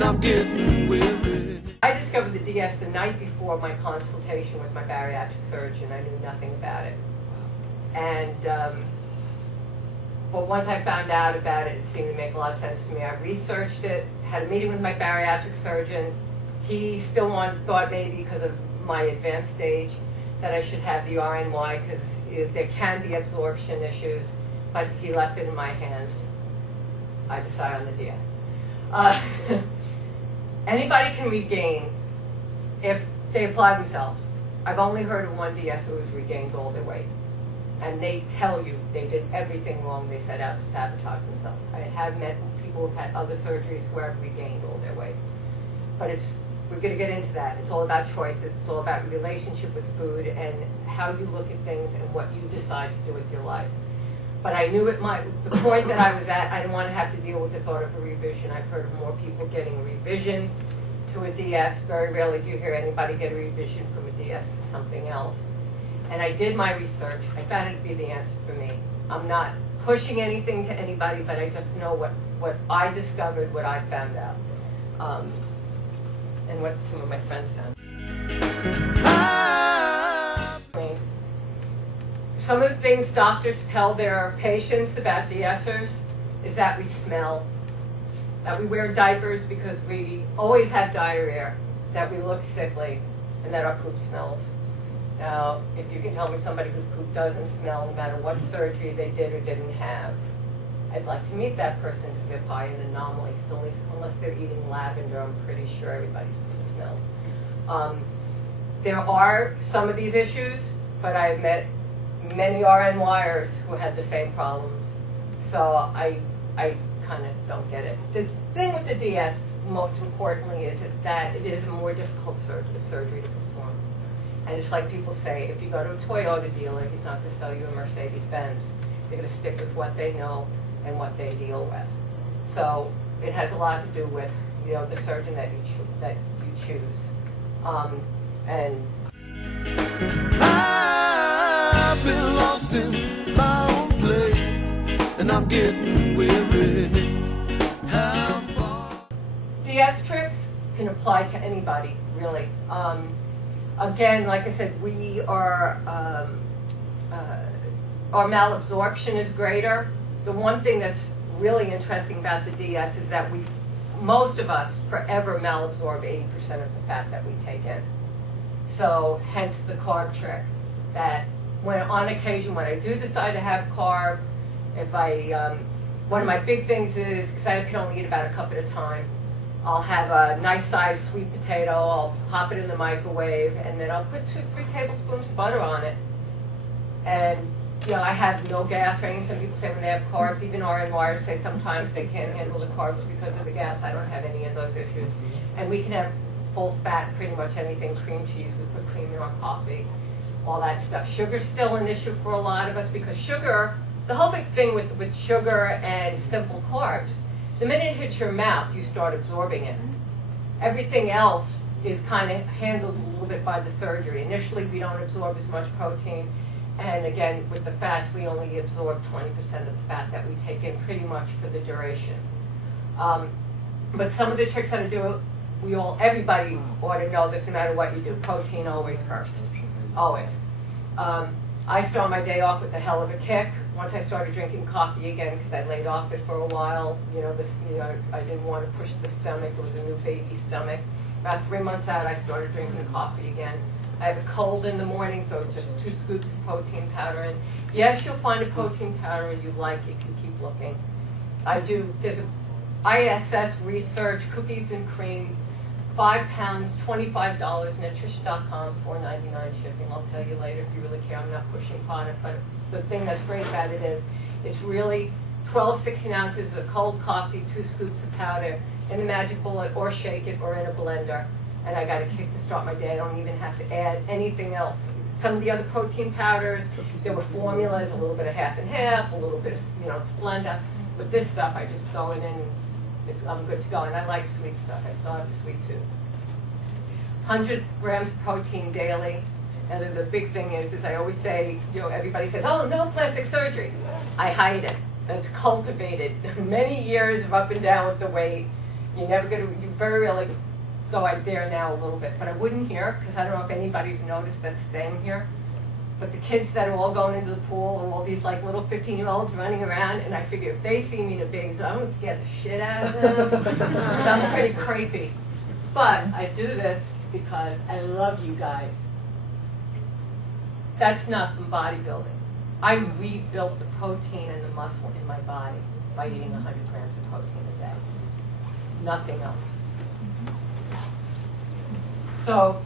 and I'm getting weary. I discovered the DS the night before my consultation with my bariatric surgeon. I knew nothing about it. And, but once I found out about it, it seemed to make a lot of sense to me. I researched it, had a meeting with my bariatric surgeon. He still thought maybe because of my advanced stage that I should have the RNY because there can be absorption issues, but he left it in my hands. I decided on the DS. Anybody can regain if they apply themselves. I've only heard of one DS who has regained all their weight. And they tell you they did everything wrong. They set out to sabotage themselves. I have met people who've had other surgeries who have regained all their weight. But we're going to get into that. It's all about choices. It's all about relationship with food and how you look at things and what you decide to do with your life. But I knew the point that I was at, I didn't want to have to deal with the thought of a revision. I've heard of more people getting a revision to a DS. Very rarely do you hear anybody get a revision from a DS to something else. And I did my research. I found it to be the answer for me. I'm not pushing anything to anybody, but I just know what I discovered, what I found out, and what some of my friends found. Some of the things doctors tell their patients about DSers is that we smell, that we wear diapers because we always have diarrhea, that we look sickly, and that our poop smells. Now, if you can tell me somebody whose poop doesn't smell, no matter what surgery they did or didn't have, I'd like to meet that person because they're probably an anomaly. Because unless they're eating lavender, I'm pretty sure everybody's poop smells. There are some of these issues, but I've met many RNYers who had the same problems. So I kind of don't get it. The thing with the DS, most importantly, is that it is a more difficult surgery to perform. And it's like people say, if you go to a Toyota dealer, he's not going to sell you a Mercedes-Benz. They're going to stick with what they know and what they deal with. So it has a lot to do with, you know, the surgeon that you choose. And I've been lost in my own place, and I'm getting weary. How far? DS tricks can apply to anybody, really. Again, like I said, we are, our malabsorption is greater. The one thing that's really interesting about the DS is that most of us forever malabsorb 80% of the fat that we take in. So hence the carb trick, that when on occasion when I do decide to have carb, if one of my big things is, because I can only eat about a cup at a time, I'll have a nice sized sweet potato, I'll pop it in the microwave, and then I'll put 2-3 tablespoons of butter on it. And you know, I have no gas or anything. Some people say when they have carbs, even RNYers say sometimes they can't handle the carbs because of the gas. I don't have any of those issues. And we can have full fat, pretty much anything, cream cheese, we put cream in our coffee, all that stuff. Sugar's still an issue for a lot of us because sugar, the whole big thing with sugar and simple carbs, the minute it hits your mouth, you start absorbing it. Everything else is kind of handled a little bit by the surgery. Initially, we don't absorb as much protein. And again, with the fats, we only absorb 20% of the fat that we take in pretty much for the duration. But some of the tricks that I do, everybody ought to know this no matter what you do. Protein always first, always. I start my day off with a hell of a kick. Once I started drinking coffee again, because I laid off it for a while, I didn't want to push the stomach. It was a new baby stomach. About 3 months out, I started drinking coffee again. I have a cold in the morning, so just 2 scoops of protein powder in. Yes, you'll find a protein powder you like if you keep looking. There's an ISS research, cookies and cream, 5 pounds, $25, nutrition.com, $4.99 shipping. I'll tell you later if you really care. I'm not pushing product, but the thing that's great about it is it's really 12 16 ounces of cold coffee, 2 scoops of powder in the magic bullet, or shake it, or in a blender. And I got a kick to start my day. I don't even have to add anything else. Some of the other protein powders, there were formulas, a little bit of half and half, a little bit of Splenda. But this stuff, I just throw it in, I'm good to go. And I like sweet stuff. I still have a sweet tooth. 100 grams of protein daily. And then the big thing is I always say, everybody says, oh, no plastic surgery. I hide it. It's cultivated. Many years of up and down with the weight. You're never going to, you very rarely, though I dare now a little bit, but I wouldn't here, because I don't know if anybody's noticed that's staying here. But the kids that are all going into the pool and all these like little 15-year-olds running around, and I figure if they see me in a big, so I'm going to scare the shit out of them. So I'm pretty creepy. But I do this because I love you guys. That's not from bodybuilding. I rebuilt the protein and the muscle in my body by eating 100 grams of protein a day. Nothing else. So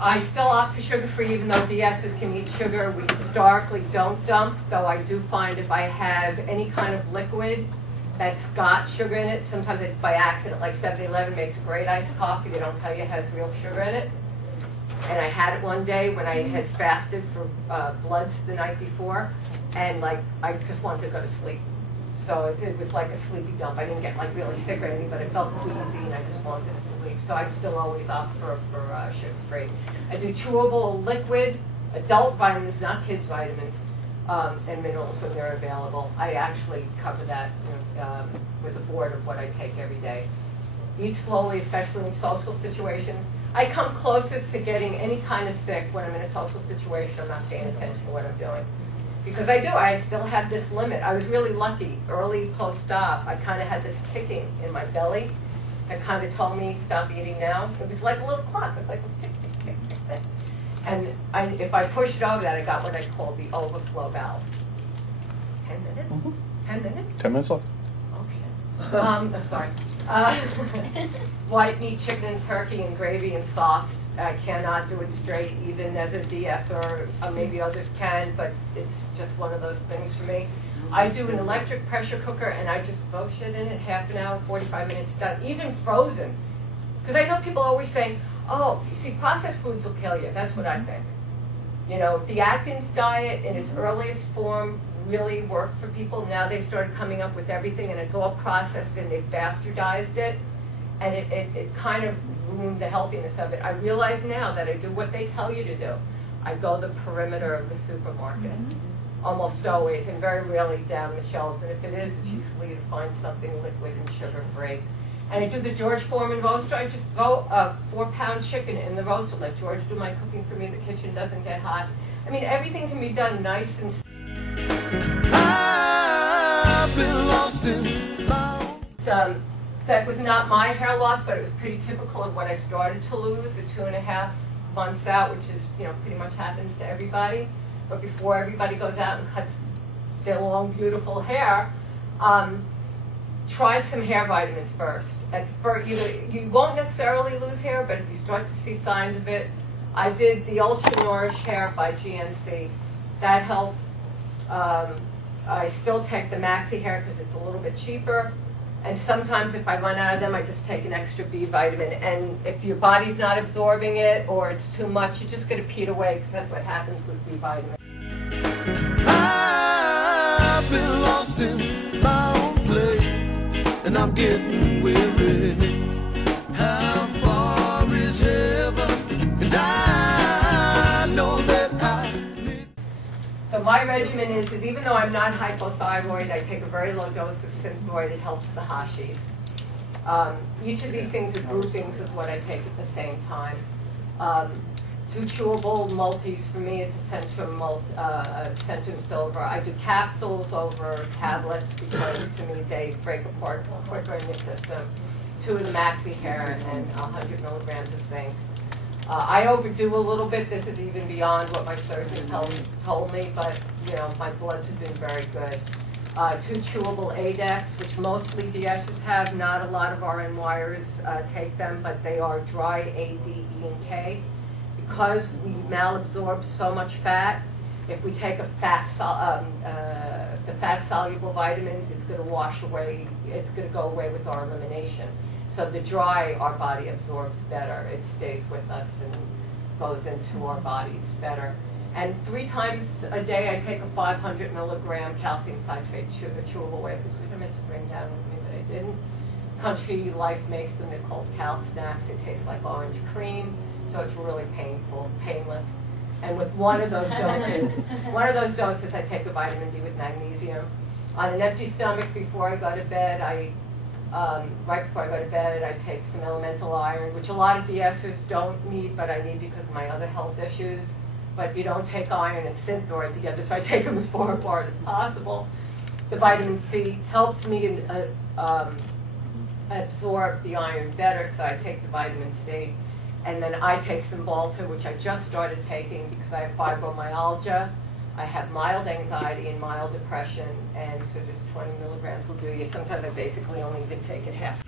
I still opt for sugar-free, even though DSs can eat sugar. We historically don't dump, though I do find if I have any kind of liquid that's got sugar in it, sometimes it, by accident, like 7-Eleven makes great iced coffee, they don't tell you it has real sugar in it. And I had it one day when I had fasted for bloods the night before, and like I just wanted to go to sleep. So it was like a sleepy dump. I didn't get like really sick or anything, but it felt queasy and I just wanted to sleep. So I still always opt for sugar-free. I do chewable liquid, adult vitamins, not kids' vitamins, and minerals when they're available. I actually cover that with a board of what I take every day. Eat slowly, especially in social situations. I come closest to getting any kind of sick when I'm in a social situation. I'm not paying attention to what I'm doing. Because I still have this limit. I was really lucky. Early post-op, I kind of had this ticking in my belly that kind of told me stop eating now. It was like a little clock. It was like tick, tick, tick, tick, tick. And if I pushed it over that, I got what I call the overflow valve. 10 minutes? Mm-hmm. 10 minutes? 10 minutes left. Oh, shit. I'm sorry. White meat, chicken and turkey and gravy and sauce. I cannot do it straight, even as a DS, or maybe others can, but it's just one of those things for me. I do an electric pressure cooker, and I just throw shit in it, half an hour, 45 minutes, done, even frozen. Because I know people are always saying, oh, you see, processed foods will kill you. That's what I think. You know, the Atkins diet in its earliest form really worked for people. Now they started coming up with everything, and it's all processed, and they've bastardized it. And it kind of ruined the healthiness of it. I realize now that I do what they tell you to do. I go the perimeter of the supermarket, almost always, and very rarely down the shelves. And if it is, it's usually to find something liquid and sugar-free. And I do the George Foreman roaster. I just throw a 4-pound chicken in the roaster. Let George do my cooking for me. The kitchen doesn't get hot. I mean, everything can be done nice and I've been lost in my own. That was not my hair loss, but it was pretty typical of what I started to lose at 2.5 months out, which is, you know, pretty much happens to everybody. But before everybody goes out and cuts their long, beautiful hair, try some hair vitamins first. You won't necessarily lose hair, but if you start to see signs of it, I did the Ultra Nourish Hair by GNC. That helped. I still take the Maxi Hair because it's a little bit cheaper. And sometimes if I run out of them, I just take an extra B vitamin. And if your body's not absorbing it or it's too much, you just get to pee it away because that's what happens with B vitamins. I've been lost in my own place, and I'm getting weary. How far is heaven? And I know that I need. So my regimen is even though I'm not hypothyroid, I take a very low dose of Synthroid. It helps the Hashis. Each of these things are groupings of what I take at the same time. 2 chewable multis, for me it's a Centrum Silver. I do capsules over tablets because to me they break apart quicker in your system. 2 of the Maxi Hair and 100 milligrams of zinc. I overdo a little bit. This is even beyond what my surgeon told me, but you know my bloods have been very good. 2 chewable ADEX, which mostly DSs have. Not a lot of RNYers take them, but they are dry A, D, E, and K. Because we malabsorb so much fat, if we take the fat-soluble vitamins, it's going to wash away. It's going to go away with our elimination. So the dry, our body absorbs better. It stays with us and goes into our bodies better. And 3 times a day, I take a 500 milligram calcium citrate chewable wafers, which I meant to bring down with me, but I didn't. Country Life makes them. They're called Cal Snacks. It tastes like orange cream, so it's really painless. And with one of those doses, I take a vitamin D with magnesium. On an empty stomach before I go to bed, I right before I go to bed, I take some elemental iron, which a lot of de-essers don't need, but I need because of my other health issues. But you don't take iron and synthroid together, so I take them as far apart as possible. The vitamin C helps me absorb the iron better, so I take the vitamin C. And then I take Cymbalta, which I just started taking because I have fibromyalgia. I have mild anxiety and mild depression, and so just 20 milligrams will do you. Sometimes I basically only even take it half.